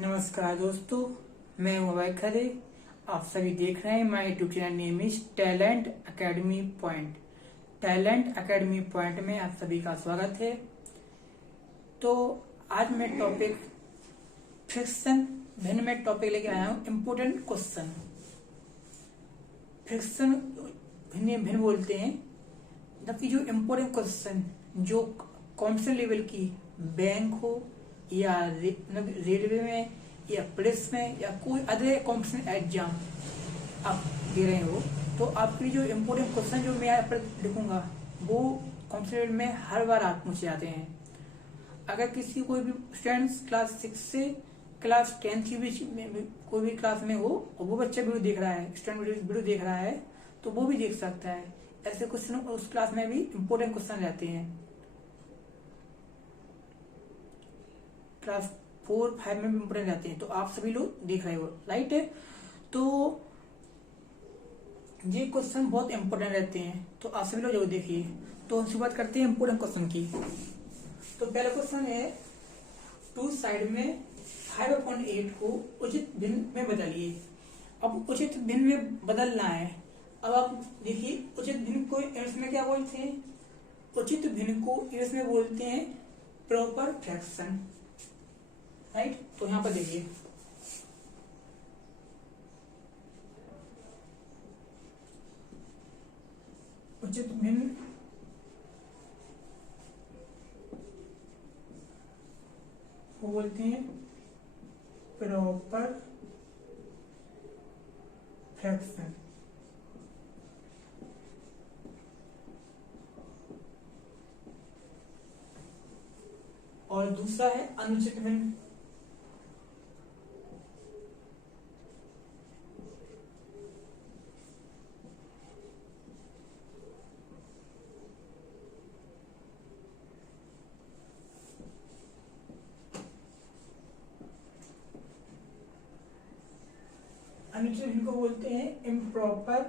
नमस्कार दोस्तों, मैं मोबाइल खरे। आप सभी देख रहे हैं my YouTube channel name is talent academy point. Talent academy point में आप सभी का स्वागत है। तो आज मैं टॉपिक फ्रिक्शन भिन्न में टॉपिक लेके आया हूँ। इम्पोर्टेंट क्वेश्चन फ्रिक्शन भिन्न भिन्न बोलते हैं, जबकि जो इम्पोर्टेंट क्वेश्चन जो कौन से लेवल की बैंक हो या रेलवे में या पुलिस में या कोई अदर कॉम्पिटिशन एग्जाम आप दे रहे हो, तो आपके लिए जो इम्पोर्टेंट क्वेश्चन जो मैं यहाँ पर लिखूंगा वो कॉम्पिटिशन में हर बार आप पूछे जाते हैं। अगर किसी कोई भी स्टूडेंट्स क्लास 6 से क्लास 10 की भी कोई भी क्लास में हो और वो बच्चा वीडियो देख रहा है, स्टूडेंट वीडियो देख रहा है, तो वो भी देख सकता है। ऐसे क्वेश्चन उस क्लास में भी इम्पोर्टेंट क्वेश्चन रहते हैं। क्लास 4, 5 में भी इम्पोर्टेंट रहते हैं, तो आप सभी लोग देख रहे हो, राइट है। तो ये क्वेश्चन बहुत इंपॉर्टेंट रहते हैं, तो आप सभी लोग जरूर देखिए। तो हम शुरुआत करते हैं इम्पोर्टेंट क्वेश्चन की। तो पहला क्वेश्चन है, 2 साइड में 5/8 को उचित भिन्न में बदलिए। अब उचित भिन्न में बदलना है। अब आप देखिए, उचित भिन्न को इंग्लिश में क्या बोलते हैं? उचित भिन्न को इंग्लिश में बोलते हैं प्रॉपर फ्रैक्शन, राइट। तो यहां पर देखिए, उचित भिन्न को बोलते हैं प्रॉपर फ्रैक्शन। और दूसरा है अनुचित भिन्न। अनुचित भिन्न को बोलते हैं इम्प्रॉपर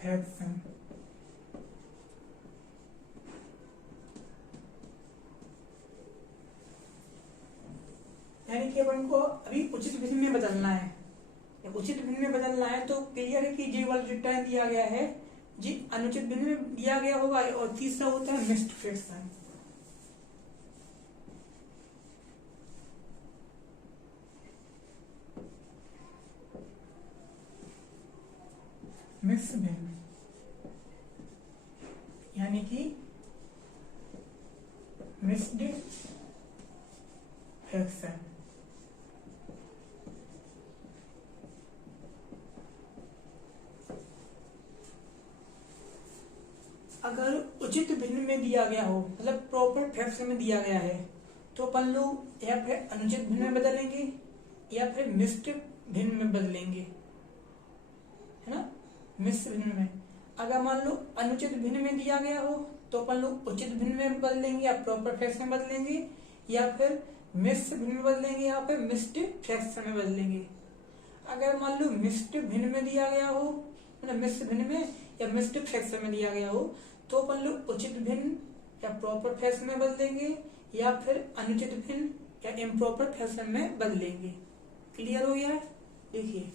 फ्रैक्शन। यानी कि अपन को अभी उचित भिन्न में बदलना है। उचित भिन्न में बदलना है तो क्लियर है कि जी वाला रिटर्न दिया गया है जी अनुचित भिन्न में दिया गया होगा। और तीसरा होता है मिक्स्ड फ्रैक्शन। मिक्स भिन्न यानी कि मिक्स्ड फ्रैक्शन। अगर उचित भिन्न में दिया गया हो, मतलब प्रॉपर फ्रैक्शन में दिया गया है, तो अपन लोग या फिर अनुचित भिन्न में बदलेंगे या फिर मिक्स्ड भिन्न में बदलेंगे, है ना। मिक्स्ड भिन्न में अगर मान लो अनुचित भिन्न में दिया गया हो तो अपन लोग उचित भिन्न में बदलेंगे या प्रॉपर फ्रैक्शन में बदलेंगे, या फिर मिक्स्ड भिन्न में बदलेंगे या फिर मिक्स्ड फ्रैक्शन में बदलेंगे। अगर मान लो मिक्स्ड भिन्न में दिया गया हो, मतलब मिक्स्ड भिन्न में या मिक्स्ड फ्रैक्शन में दिया गया हो, तो अपन लोग उचित भिन्न या प्रॉपर फ्रैक्शन में बदलेंगे या फिर अनुचित भिन्न या इम्प्रॉपर फ्रैक्शन में बदलेंगे। क्लियर हो गया? देखिए,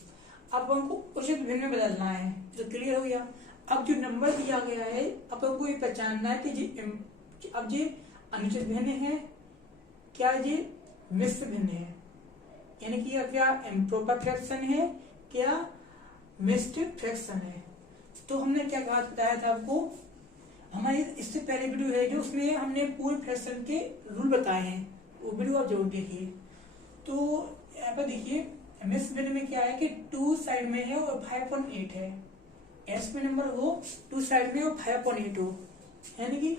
अब हमको उचित भिन्न में बदलना है, तो क्लियर हो गया। अब जो नंबर दिया गया है, अपन को ये पहचानना है कि अब ये अनुचित भिन्न है क्या, ये मिक्स्ड भिन्न है, यानी कि क्या इम्प्रॉपर फ्रैक्शन है क्या मिक्स्ड फ्रैक्शन है। तो हमने क्या कहा बताया था आपको, हमारे इससे पहले वीडियो है जो उसमें हमने पूरे फ्रैक्शन के रूल बताए हैं, वो वीडियो आप जरूर देखिए। तो यहाँ पर देखिए, मिक्स्ड भिन्न में क्या है कि 2 साइड में है और 5/8 है। एस में नंबर हो 2 साइड में और 5/8 हो, यानी कि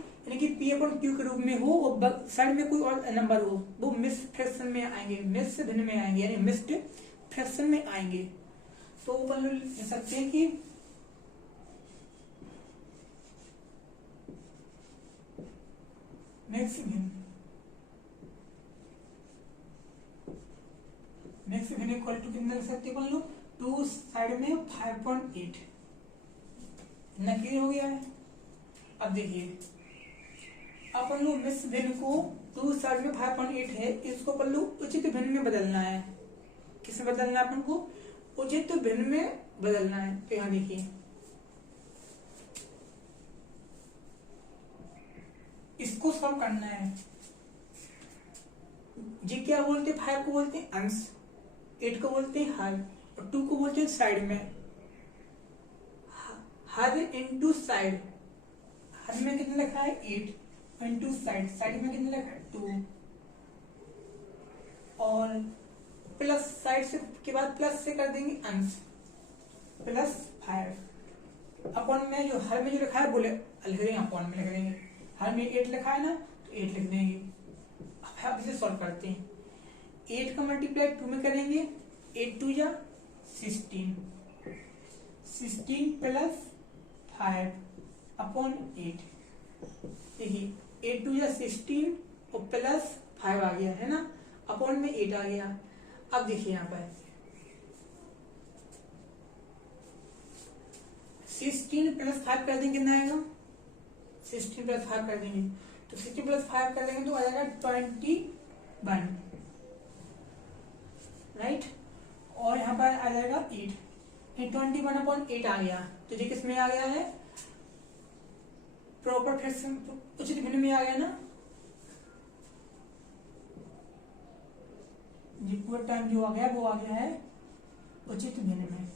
P/Q के रूप में हो और साइड में कोई और नंबर हो, वो मिक्स्ड फ्रैक्शन में आएंगे, मिक्स्ड भिन्न में आएंगे, यानी मिक्स्ड फ्रैक्शन में आएंगे। तो अपन लोग लिख सकते हैं कि मिक्स्ड भिन्न इक्वल टू कितना लिख सकते हैं अपन लोग, 2 साइड में 5/8। नकली हो गया है। अब देखिए अपन लोग मिश्र भिन्न को 2 साइड में 5.8 है, इसको अपन लोग उचित भिन्न में बदलना है। किसमें बदलना है अपन को? उचित भिन्न में बदलना है। तो यहाँ देखिए इसको सॉल्व करना है। जी क्या बोलते हैं? 5 को बोलते हैं अंश, 8 को बोलते हैं हर, और 2 को बोलते हैं साइड में। हर इंटू साइड, हर में कितना लिखा है 8, इंटू साइड, साइड में कितना लिखा है 2, और प्लस साइड से के बाद प्लस से कर देंगे अंश, प्लस 5 अपॉन में जो हर में जो लिखा है बोले लिख देंगे, अपॉन में लिख देंगे। हर में 8 लिखा है ना तो 8 लिख देंगे। अब इसे सॉल्व करते हैं। 8 का मल्टीप्लाई 2 में करेंगे, 8 2 जा 16, 16 प्लस 5 अपॉन 8। देखिए 8 2 जा 16 और प्लस 5 आ गया है ना, अपॉन में 8 आ गया। अब देखिए यहाँ पर 16 प्लस 5 कर देंगे, कितना आएगा? 16 प्लस 5 कर देंगे तो 16 प्लस 5 कर देंगे तो आ जाएगा 21, राइट। और यहाँ पर आ जाएगा 8, 21/8 आ गया। तो ये किस में आ गया है? प्रॉपर फ्रैक्शन, उचित भिन्न में आ गया ना। ये पूरा टाइम जो आ गया वो आ गया है उचित भिन्न में।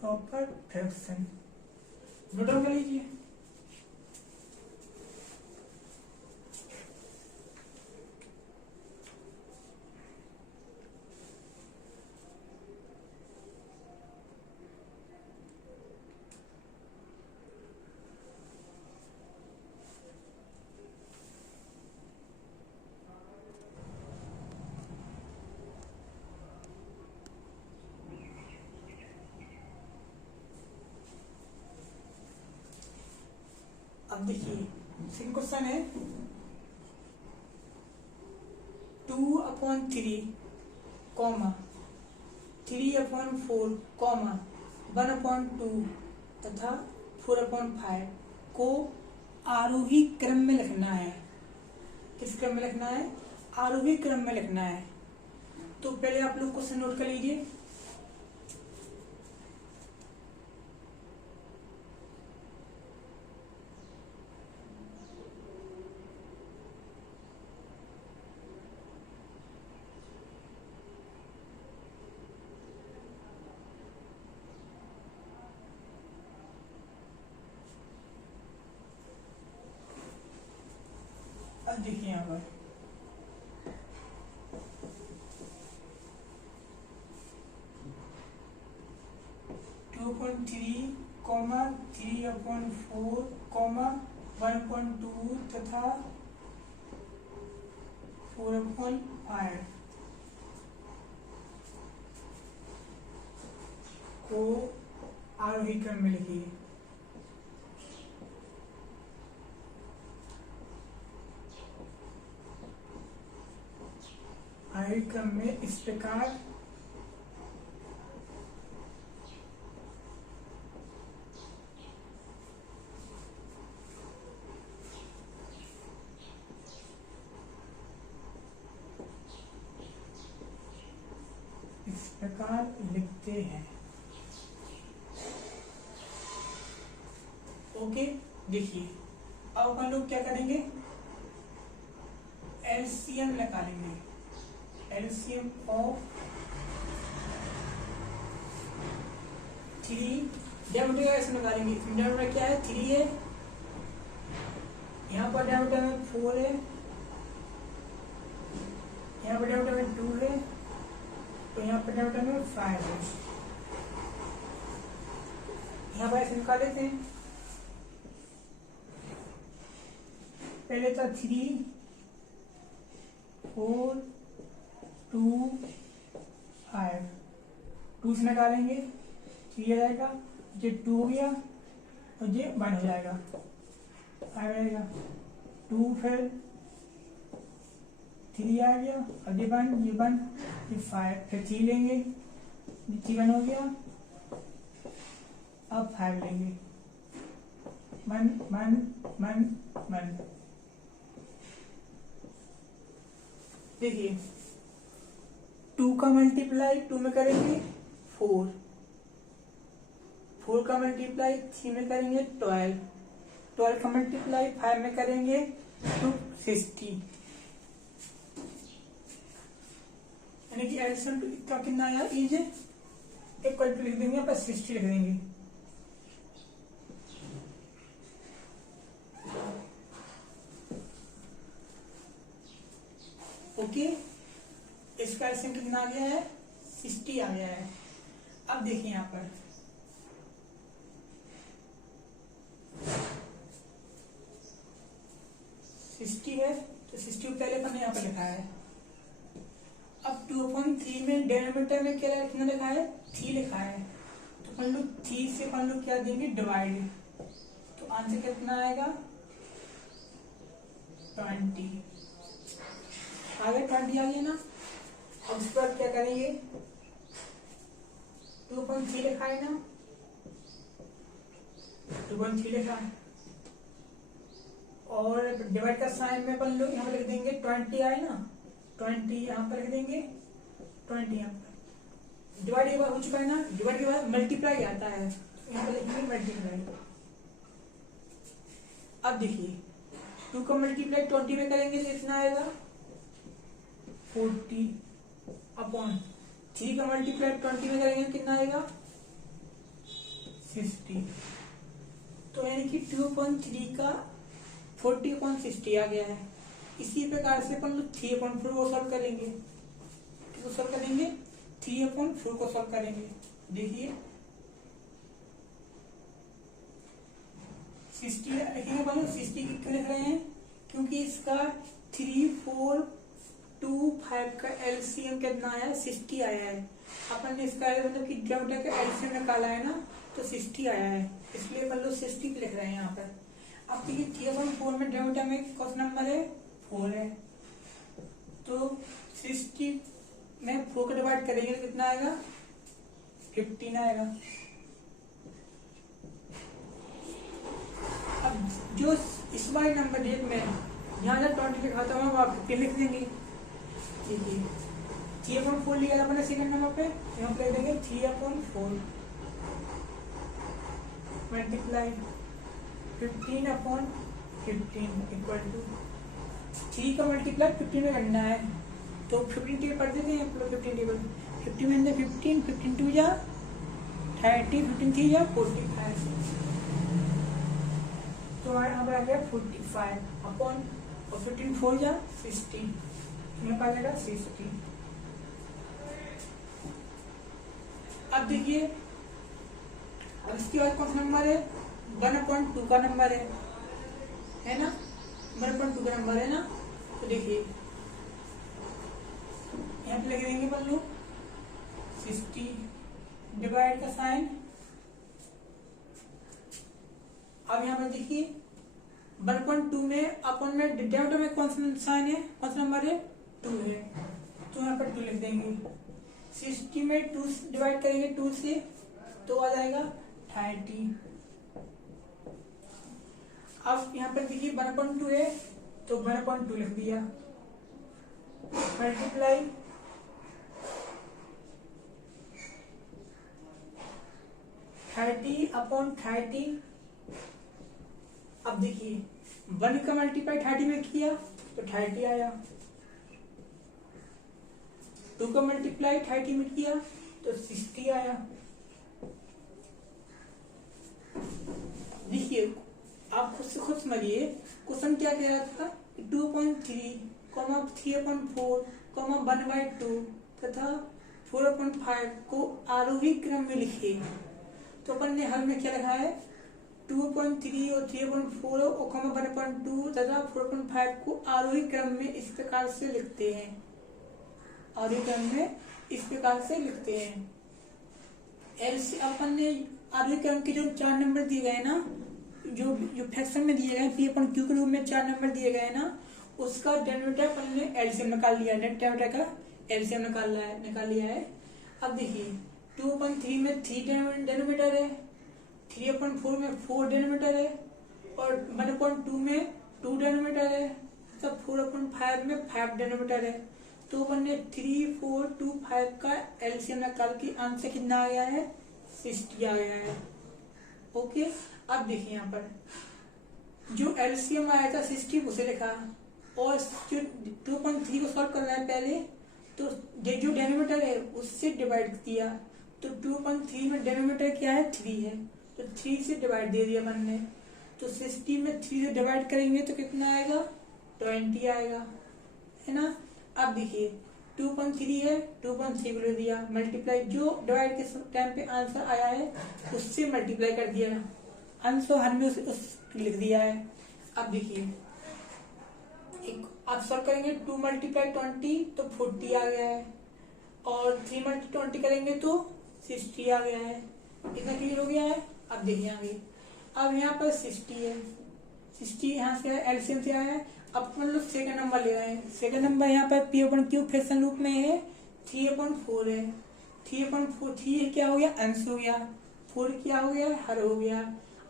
प्रॉपर फ्रैक्शन नोट डाउन कर लीजिए। अब देखिए सेकंड क्वेश्चन है 2/3, 3/4, 1/2 तथा 4/5 को आरोही क्रम में लिखना है। किस क्रम में लिखना है? आरोही क्रम में लिखना है। तो पहले आप लोग क्वेश्चन नोट कर लीजिए। अब देखिए यहाँ पर 2/3, 3/4, 1/2 तथा 4/5 को आरोही क्रम में लिखिए। आरोही क्रम में इस प्रकार लिखते हैं। ओके, देखिए अब अपन लोग क्या करेंगे? एलसीएम निकालेंगे। एलसीएम ऑफ 3 डायमीटर ऐसे निकालेंगे। डायमीटर क्या है? 3 है, यहाँ पर डायमीटर में 4 है, यहाँ पर डायमीटर में 2 है, तो यहाँ पर डायमीटर में 5 है। यहाँ पर ऐसे निकाल लेते हैं। पहले था 3, 4, 2 5, 2 से निकालेंगे 3 आ जाएगा, ये 2 हो गया और ये 1 हो जाएगा, 5 रहेगा, 2 फिर 3 आ गया और ये 1 ये 1 ये 5, फिर 3 लेंगे, ये 3 हो गया, अब 5 लेंगे, 1 1 1 1। देखिए 2 का मल्टीप्लाई 2 में करेंगे 4, 4 का मल्टीप्लाई 3 में करेंगे 12, 12 का मल्टीप्लाई 5 में करेंगे 260, यानी कि एडिशन का कितना आया इज इक्वल टू लिख देंगे पर 60 लिख देंगे। ओके, इसका एडिशन कितना आ गया है 60 आ गया है। अब देखिए यहाँ पर सिक्सटी है तो 60 पहले अपन यहाँ पर लिखा है। अब 2/3 में डिनोमिनेटर में क्या कितना लिखा है 3 लिखा है, तो अपन लोग 3 से अपन लोग क्या देंगे डिवाइड, तो आंसर कितना आएगा 20 आगे 20 आ गया ना। अब इस पर क्या करेंगे 2/3 लिखा है ना, 2/3 लिखा है और डिवाइड का साइन में अपन लोग यहाँ पर लिख देंगे 20 आए ना, 20 यहाँ पर लिख देंगे 20 यहाँ पर। डिवाइड एक बार हो चुका है ना, डिवाइड के बाद मल्टीप्लाई आता है, यहाँ पर लिखेंगे मल्टीप्लाई। अब देखिए 2 का मल्टीप्लाई 20 में करेंगे तो इतना आएगा 40 अपॉन 3 का मल्टीप्लाई 20 में करेंगे कितना आएगा 60, तो यानी कि 2/3 का 40/60 आ गया है। इसी प्रकार से अपन लोग 3/4 को सॉल्व करेंगे, तो सॉल्व करेंगे 3/4 को सॉल्व करेंगे। देखिए 60 लिखेंगे, अपन लोग 60 क्यों लिख रहे हैं, क्योंकि इसका 3 4 2 5 का एलसीएम कितना आया 60 आया है। अपन ने इसका मतलब कि डिनोमिनेटर का एलसीएम निकाला है ना, तो 60 आया है, इसलिए अपन लोग 60 लिख रहे हैं यहाँ पर। अब देखिए 3/4 में डिनोमिनेटर में कौन सा नंबर है 4 है, तो 60 में 4 को डिवाइड करेंगे तो कितना आएगा 15 आएगा। अब जो इस बार नंबर 1 में यहाँ जब 20 लिखा था वहाँ 15 लिख देंगे। देखिए 3/4 लिया अपने सेकंड नंबर पे, यहाँ पे लिख देंगे 3/4 मल्टीप्लाई 15/15 इक्वल टू 3 का मल्टीप्लाई 15 में करना है, तो 15 टेबल पढ़ देते हैं 15 टेबल, 50 में 15 15 2 जा 30 15 3 जा 45, तो हमारे यहाँ पर आ गया 45 अपॉन और 15 4 जा 60, यहाँ पर आ जाएगा 60। अब देखिए अब इसके बाद कौन सा नंबर है 1/2 का नंबर है ना, 1/2 का नंबर है ना, तो देखिए यहाँ पे लिख देंगे अपन लोग 60 डिवाइड का साइन। अब यहाँ पर देखिए 1/2 में अपन में डिनोमिनेटर में कौन सा साइन है, कौन सा नंबर है 2 है, तो यहाँ पर 2 लिख देंगे। 60 में 2 डिवाइड करेंगे 2 से तो आ जाएगा 30। अब यहाँ पर देखिए 1/2 है तो 1/2 लिख दिया, मल्टीप्लाई 30/30। अब देखिए 1 का मल्टीप्लाई 30 में किया तो 30 आया, 2 का मल्टीप्लाई 30 में किया तो 60 आया। देखिए आप खुद से खुद समझिए क्वेश्चन क्या कह रहा था 2/3, 3/4, 1/2 तथा 4/5 को आरोही क्रम में लिखे, तो अपन ने हल में क्या लिखा है 2/3 और 3/4 और 1/2 तथा 4/5 को आरोही क्रम में इस प्रकार से लिखते हैं। आरोही क्रम में इस प्रकार से लिखते हैं। अपन ने आरोही क्रम के जो 4 नंबर दिए गए ना, जो फ्रैक्शन में दिए गए P अपन Q के रूप में 4 नंबर दिए गए ना, उसका डेनोमिनेटर अपन ने एलसीएम निकाल लिया है, डेनोमिनेटर का एलसीएम निकाल लिया है। अब देखिए 2/3 में 3 डेनोमिनेटर है, 3/4 में 4 डेनोमिनेटर है, और 1/2 में 2 डेनोमिनेटर है, तब 4/5 में 5 डेनोमिनेटर है। तो अपन ने 3, 4, 2, 5 का एलसीएम निकाल के आंसर कितना आ गया है, 60 आ गया है। ओके, अब देखिए यहाँ पर जो एलसीएम आया था 60 उसे लिखा, और जो 2.3 को सॉल्व करना है पहले, तो जो डेनोमिनेटर है उससे डिवाइड किया, तो 2.3 में डेनोमिनेटर क्या है, 3 है, तो 3 से डिवाइड दे दिया अपन ने। तो 60 में 3 से डिवाइड करेंगे तो कितना आएगा, 20 आएगा, है ना। अब देखिए 2.3 है, 2.3 को ले दिया, मल्टीप्लाई जो डिवाइड के टाइम पे आंसर आया है उससे मल्टीप्लाई कर दिया, आंसर हर में उस लिख दिया है। अब देखिए एक आप सॉल्व करेंगे, 2 × 20 तो 40 आ गया है, और 3 × 20 करेंगे तो 60 आ गया है। इतना क्लियर हो गया है। अब देखिए आगे, अब यहाँ पर 60 है, 60 यहाँ से एलसीएम से आया है। अब अपन लोग सेकंड नंबर ले रहे हैं। सेकंड नंबर यहाँ पर P/Q फ्रैक्शन रूप में है, 3/4 है, 3/4, 3 क्या हो गया, अंश हो गया, 4 क्या हो गया, हर हो गया।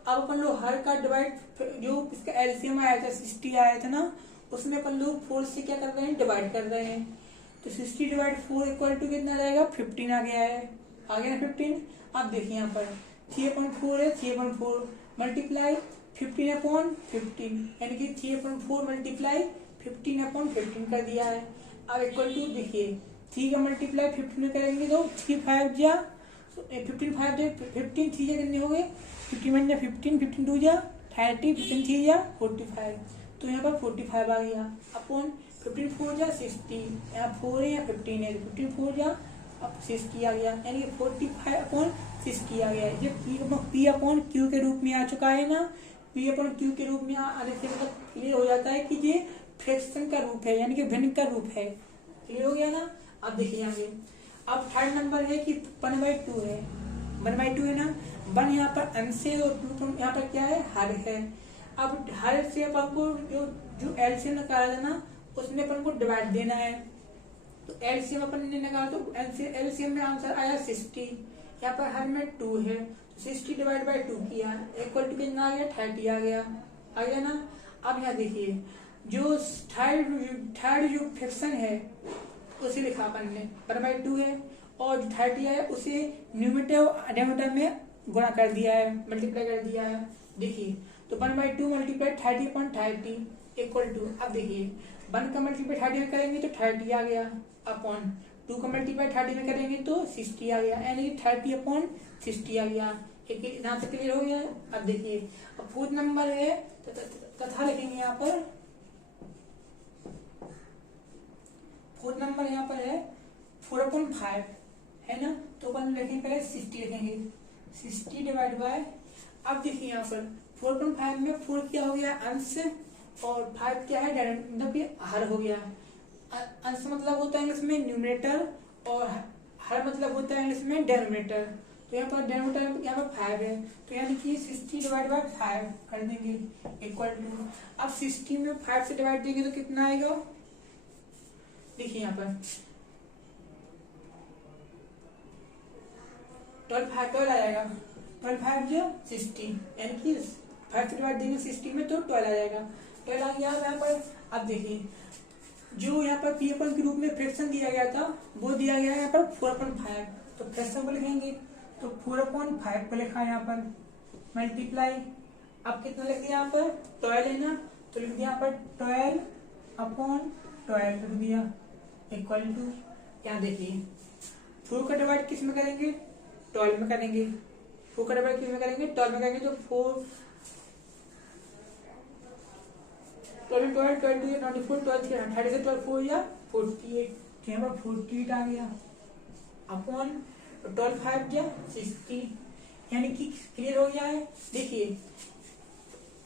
अब अपन लोग हर का डिवाइड, जो इसका एलसीएम आया था 60 आया था ना, उसमें अपन लोग 4 से क्या कर रहे हैं, डिवाइड कर रहे हैं। तो 60/4 इक्वल टू कितना आ जाएगा, 15 आ गया है, आ गया 15। अब देखिए यहाँ पर 3/4 है, 3/4 मल्टीप्लाई 15/15, यानी कि 3/4 मल्टीप्लाई 15/15 कर दिया है। अब इक्वल टू देखिए 3 का मल्टीप्लाई 15 में करेंगे तो 3 5 जा 15 5 जा 15 3 जा कितने हो गए, 15 1 जा 15, 15 2 जा 30, 15 3 जा 45, तो यहाँ पर 45 आ गया। अपॉन 15 4 जा 60, यहाँ 4 है या 15 है, 15 4 जा अब 60 आ गया, यानी कि 45/60 आ गया है। जब P/Q के रूप में आ चुका है ना, P/Q के रूप में आने से मतलब क्लियर हो जाता है कि ये फ्रैक्शन का रूप है, यानी कि भिन्न का रूप है। क्लियर हो गया ना। अब देखिए आगे, अब थर्ड नंबर है कि 1/2 है, 1/2 है ना, 1 यहाँ पर अंश है और 2 यहाँ पर क्या है, हर है। अब हर से अपन को जो एलसीएम निकाला था ना, उसमें अपन को डिवाइड देना है। तो एलसीएम अपन ने निकाला, तो एलसीएम में आंसर आया 60, यहाँ पर हर में 2 है, 60/2 किया, इक्वल टू कितना आ गया, 30 आ गया ना। अब यहाँ देखिए जो थर्ड जो फ्रैक्शन है उसे लिखा अपन ने, 1/2 है, और जो 30 है उसे न्यूमरेटर और डिनोमिनेटर में गुणा कर दिया है, मल्टीप्लाई कर दिया है। देखिए तो 1/2 मल्टीप्लाई 30/30 इक्वल टू, अब देखिए 1 का मल्टीप्लाई 30 में करेंगे तो 30 आ गया, अपॉन 2 का मल्टीप्लाई 30 में करेंगे तो 60 आ गया, यानी कि 30/60 आ गया। एक यहाँ से क्लियर हो गया है। अब देखिए अब फोर्थ नंबर है, तथा लिखेंगे यहाँ पर, फोर्थ नंबर यहाँ पर है 4/5 है ना, तो अपन लिखेंगे पहले 60 लिखेंगे, 60/, अब देखिए यहाँ पर 4/5 में 4 क्या हो गया, अंश, और 5 क्या है, मतलब कि हर हो गया। अंश मतलब होता है इंग्लिश में न्यूमरेटर, और हर मतलब होता है इंग्लिश में डेनोमिनेटर। तो यहाँ पर डेनोमिनेटर यहाँ पर 5 है, तो यानी कि 60/5 कर देंगे इक्वल टू, अब 60 में 5 से डिवाइड देंगे तो कितना आएगा, देखिए यहाँ पर 12 आ जाएगा, 12 5 जो 60, यानी कि 5 से डिवाइड देंगे 60 में तो 12 आ जाएगा, 12 आ गया यहाँ पर। अब देखिए जो यहाँ पर P/Q के रूप में फ्रैक्शन दिया गया था वो दिया गया है यहाँ पर 4/5, तो फ्रैक्शन को लिखेंगे तो 4/5 को लिखा है यहाँ पर, मल्टीप्लाई, अब कितना लिख दिया यहाँ पर 12 है ना, तो लिख दिया यहाँ पर 12/12 लिख दिया इक्वल टू, यहाँ देखिए 4 का डिवाइड किस में करेंगे, 12 में करेंगे, 4 का डिवाइड किस में करेंगे, 12 में करेंगे, तो 4 12 12 24 24 12 30 से 12 4 या 48, यहाँ पर 48 आ गया, अपॉन 12 5 या 60, यानी कि क्लियर हो गया है। देखिए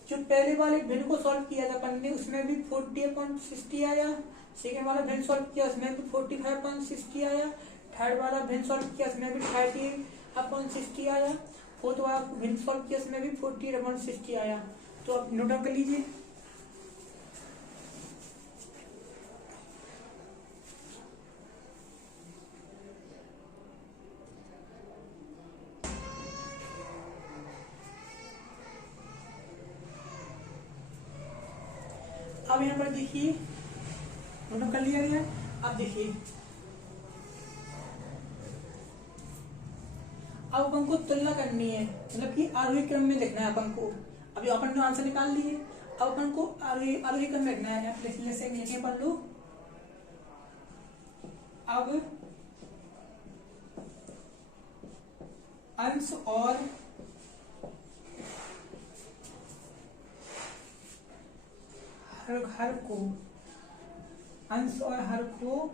जो पहले वाले भिन्न को सॉल्व किया था अपन ने, उसमें भी 40/60 आया, सेकेंड वाला भिन्न सॉल्व किया उसमें भी 45/60 आया, थर्ड वाला भिन्न सॉल्व किया उसमें भी 30/60 आया, फोर्थ वाला भिन्न सॉल्व किया उसमें भी 40/60 आया। तो आप नोट डाउन कर लीजिए। अब यहाँ पर देखिए नोट कर लिया गया। अब देखिए अब अपन को तुलना करनी है, मतलब कि आरोही क्रम में लिखना है अपन को। अभी अपन ने आंसर निकाल लिए, अब अपन को आरोही क्रम में लिखना है। जैसे लिखे अपन लोग, अब अंश और हर को, अंश और हर को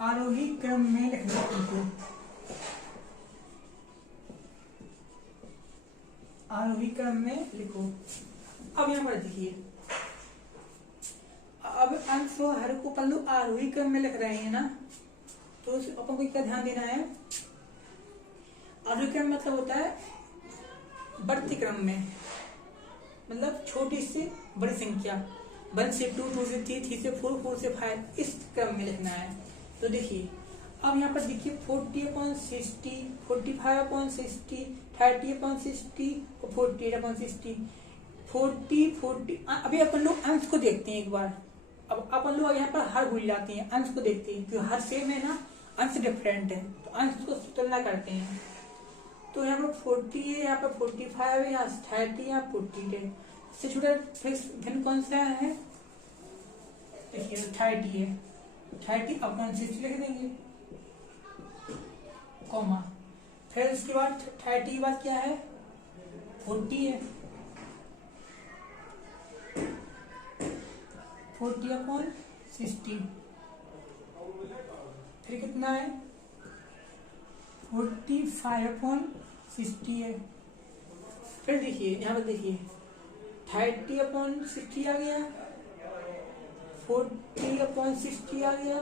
आरोही क्रम में लिखना है। आरोही क्रम में लिखो। अब यहाँ पर देखिए, अब अंश और हर को पल्लू आरोही क्रम में लिख रहे हैं ना, तो अपन को क्या ध्यान देना है। आरोही क्रम मतलब होता है बढ़ती क्रम में, मतलब छोटी से बड़ी संख्या, 1 से 2, 2 से 3, 3 से 4, 4 से 5, इस क्रम में लिखना है। तो देखिए अब यहाँ पर देखिए 40/60, 45/60, 30/60 और 48/60, 40। अभी अपन लोग अंश को देखते हैं एक बार। अब अपन लोग यहाँ पर हर भूल जाते हैं, अंश को देखते हैं क्योंकि हर सेम है ना, अंश डिफरेंट है, तो अंश को तुलना करते हैं। तो यहाँ पर 40 है, यहाँ पर 45 है, यहाँ 30 या 40 है। इससे छोटा फिक्स भिन्न कौन सा है, देखिए 30 है, 30/60 लिख देंगे, कॉमा, फिर उसके बाद 30 के बाद क्या है, 40 है, 40/60, फिर कितना है 45/60 है। फिर देखिए यहाँ पर देखिए 30/60 आ गया, 40/60 आ गया,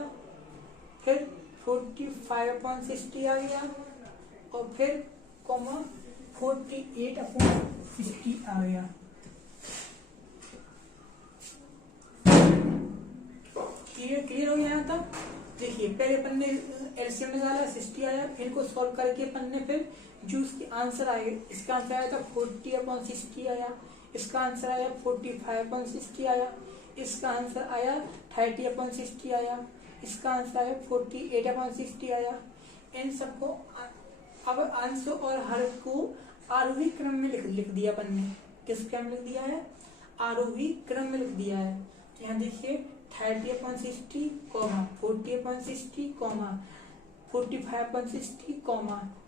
फिर 45/60 आ गया, और फिर कॉमा 48/60 आ गया। क्लियर हो गया यहाँ तक। देखिए पहले अपन ने एलसीएम निकाला, 60 आया, फिर को सॉल्व करके अपन ने फिर जो उसकी आंसर आए, इसका आंसर आया था 40/60 आया, इसका आंसर आया 45/60 आया, इसका आंसर आया 30/60 आया, इसका आंसर आया 48/60 आया। इन सबको अब अंश और हर को आरोही क्रम में लिख दिया अपन ने। किस क्रम में लिख दिया है, आरोही क्रम में लिख दिया है। तो यहाँ देखिए 30/60, 40/60, 45/60,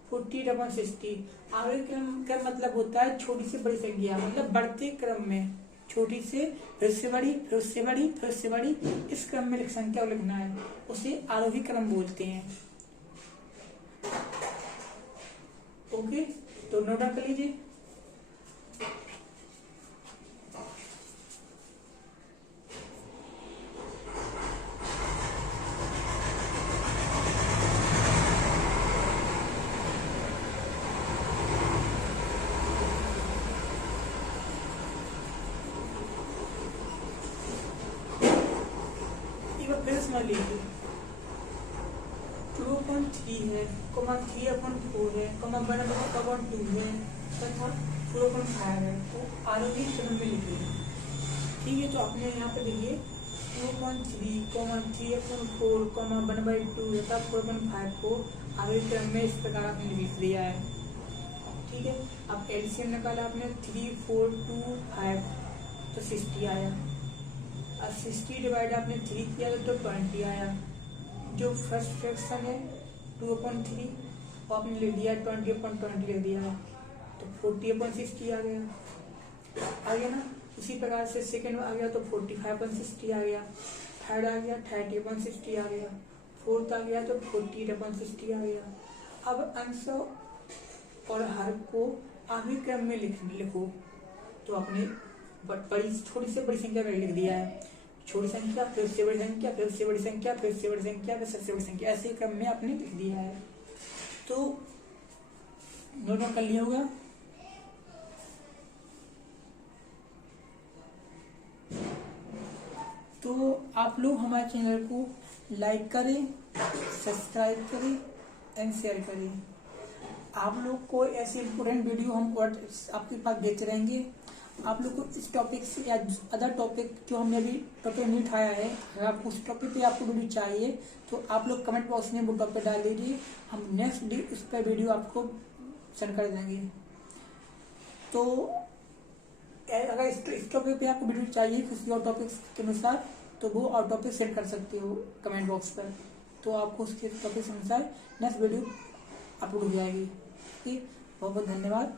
48/60। आरोही क्रम का मतलब होता है छोटी से बड़ी संख्या, मतलब बढ़ते क्रम में, छोटी से फिर से बड़ी, फिर उससे बड़ी, फिर उससे बड़ी, इस क्रम में संख्या को लिखना है, उसे आरोही क्रम बोलते हैं। ओके, तो नोट डाउन कर लीजिए। फिर समझ लीजिए 2/3 है, 3/4 है, 1/2 है तथा 4/5 है, तो आरोही क्रम में लिखिए। ठीक है, तो आपने यहाँ पे देखिए 2/3, 3/4, 1/2 तथा 4/5 को आरोही क्रम में इस प्रकार आपने लिख दिया है। ठीक है, अब एलसीएम निकाला आपने 3, 4, 2, 5, तो 60 आया। अब 60 डिवाइड आपने 3 किया तो 20 आया। जो फर्स्ट फ्रैक्शन है 2/3 और आपने लिख दिया 20/20 लिख दिया, तो 40/60 आ गया ना। उसी प्रकार से सेकेंड आ गया तो 45/60 आ गया, थर्ड आ गया 30/60 आ गया, फोर्थ आ गया तो 48/60 आ गया। अब अंश और हर को आगे क्रम में लिखो। तो आपने छोटी से बड़ी संख्या में लिख दिया है, छोटी संख्या फिर उससे बड़ी संख्या फिर उससे बड़ी संख्या फिर उससे बड़ी संख्या फिर सबसे बड़ी संख्या, ऐसे क्रम में आपने लिख दिया है। तो नोट कर लिया होगा। तो आप लोग हमारे चैनल को लाइक करें, सब्सक्राइब करें एंड शेयर करें। आप लोग को ऐसे इम्पोर्टेंट वीडियो हम आपके पास देते रहेंगे। आप लोग को इस टॉपिक से या अदर टॉपिक जो हमने अभी टॉपिक नहीं उठाया है, अगर आपको उस टॉपिक पे आपको वीडियो चाहिए तो आप लोग कमेंट बॉक्स में वो टॉपिक डाल दीजिए, हम नेक्स्ट डे उस पर वीडियो आपको सेंड कर देंगे। तो अगर इस टॉपिक पे आपको वीडियो चाहिए किसी और टॉपिक के अनुसार तो वो और टॉपिक सेंड कर सकते हो कमेंट बॉक्स पर, तो आपको उसके टॉपिक के अनुसार नेक्स्ट वीडियो अपलोड हो जाएगी। ठीक, बहुत बहुत धन्यवाद।